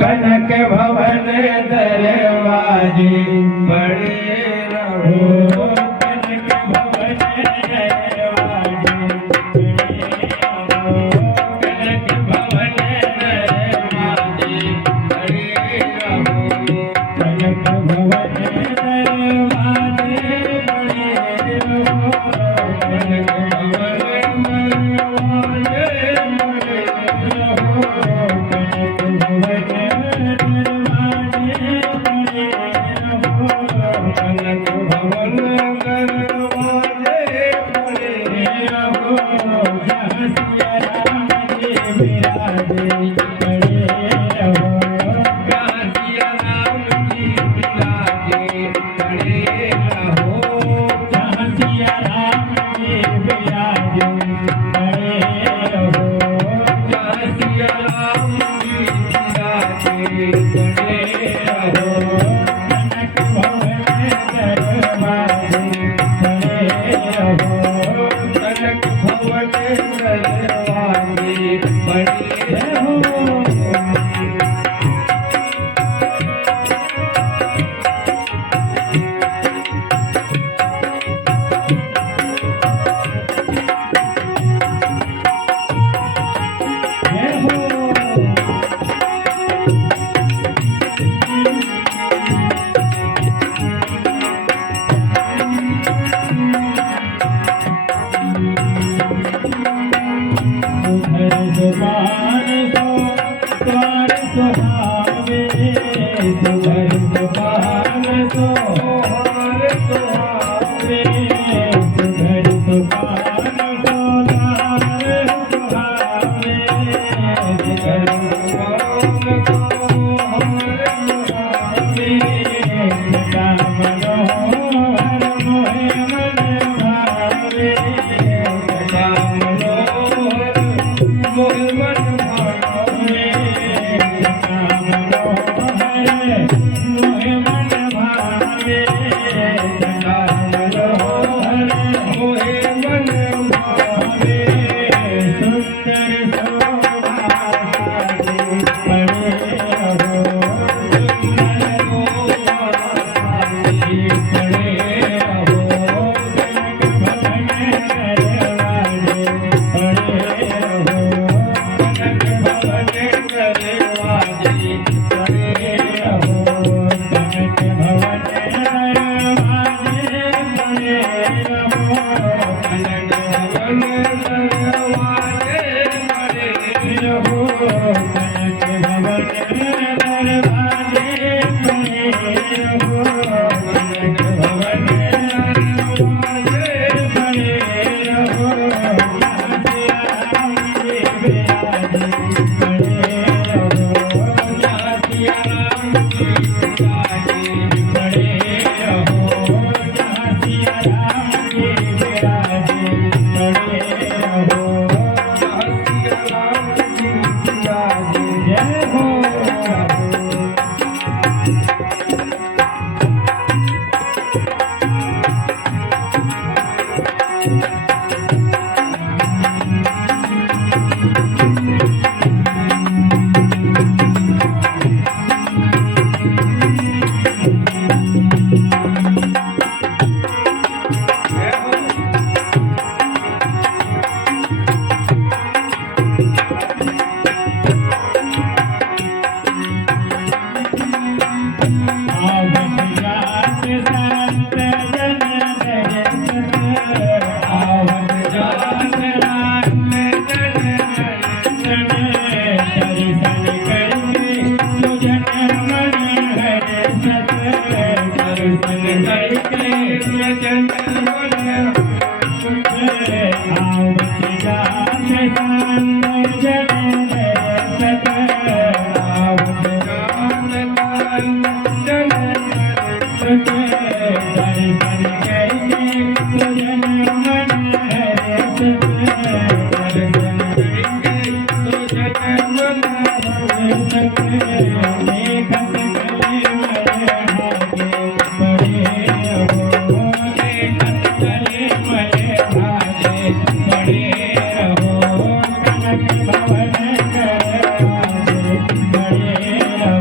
कनक भवन दरवाजे बड़े रहो। कनक भवन दरवाजे बड़े रहो। कनक भवन दरवाजे बड़े रहो। कनक भवन दरवाजे बड़े रहो। कनक भवन दरवाजे बड़े रहो। कनक भवन दरवाजे बड़े रहो। जहाँ सिया राम जी विराजे बड़े रहो। जहाँ सिया राम जी विराजे बड़े रहो। जहाँ सिया राम जी विराजे बड़े रहो। जहाँ सिया राम जी विराजे बड़े रहो। कनक भवन दरवाजे बड़े रहो। कनक भवन दरवाजे बड़े रहो। जय हो। सुधर सुभान सो द्वार सुहावे। सुधर सुभान सो द्वार सुहावे। सुधर सुभान सो द्वार सुहावे। सुधर सुभान सो द्वार सुहावे। सदा मनोहर मोहे मन भावे। सदा मनोहर मोहे मन भावे। सदा मनोहर मोहे मन भावे। सदा मनोहर मोहे मन भावे। सुंदर शोभा साजे बड़े रहो। सुंदर शोभा साजे बड़े रहो। कनक भवन दरवाजे बड़े रहो। कनक भवन दरवाजे बड़े रहो। कनक भवन दरवाजे बड़े रहो। कनक भवन दरवाजे बड़े रहो। कनक भवन दरवाजे बड़े रहो। कनक भवन दरवाजे बड़े रहो। जहाँ सिया राम जी विराजे बड़े रहो। जहाँ सिया राम जी विराजे बड़े रहो। जहाँ सिया राम जी विराजे बड़े रहो। जहाँ सिया राम जी विराजे। जय हो। भवन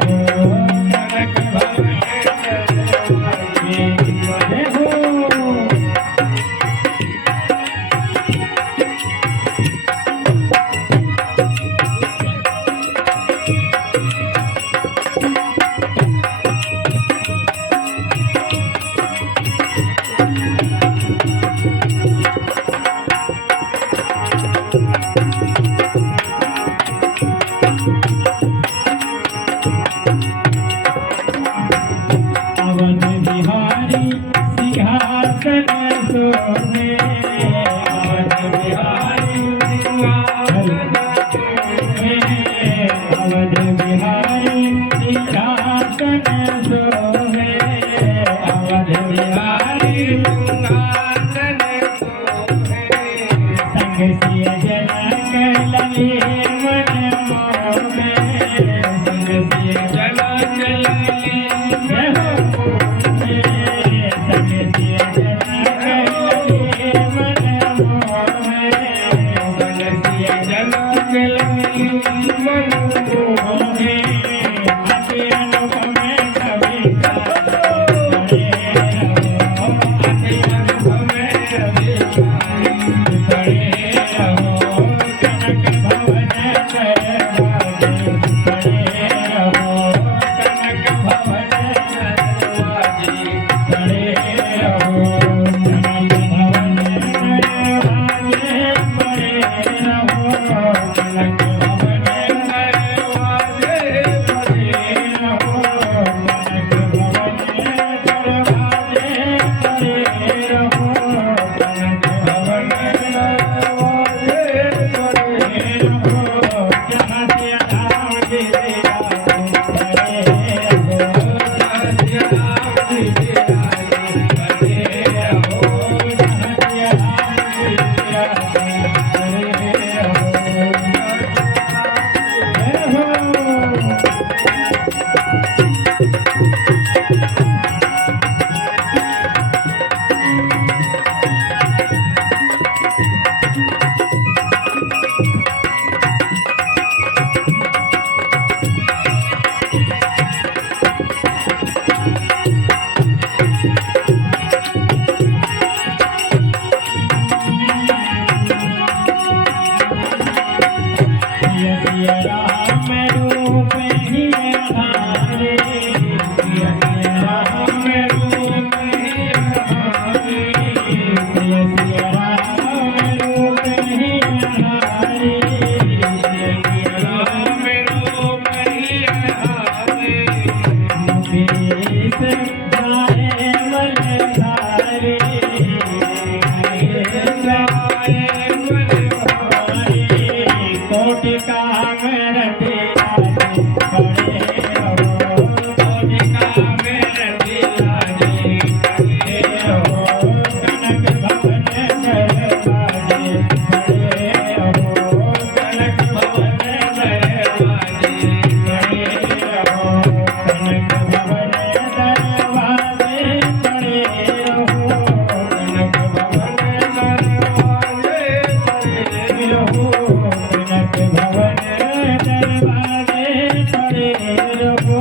रहो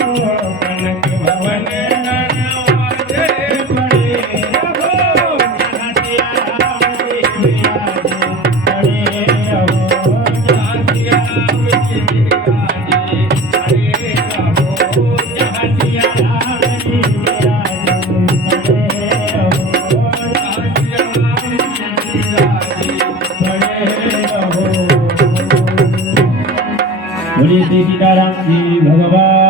कनक भवन गणवाजे पड़े रहो जहाँ सिया राम जी विराजे पड़े रहो जहाँ सिया राम जी विराजे पड़े रहो जहाँ सिया राम जी विराजे पड़े रहो जहाँ सिया राम जी विराजे पड़े रहो। बोलिए श्री सीताराम जी भगवान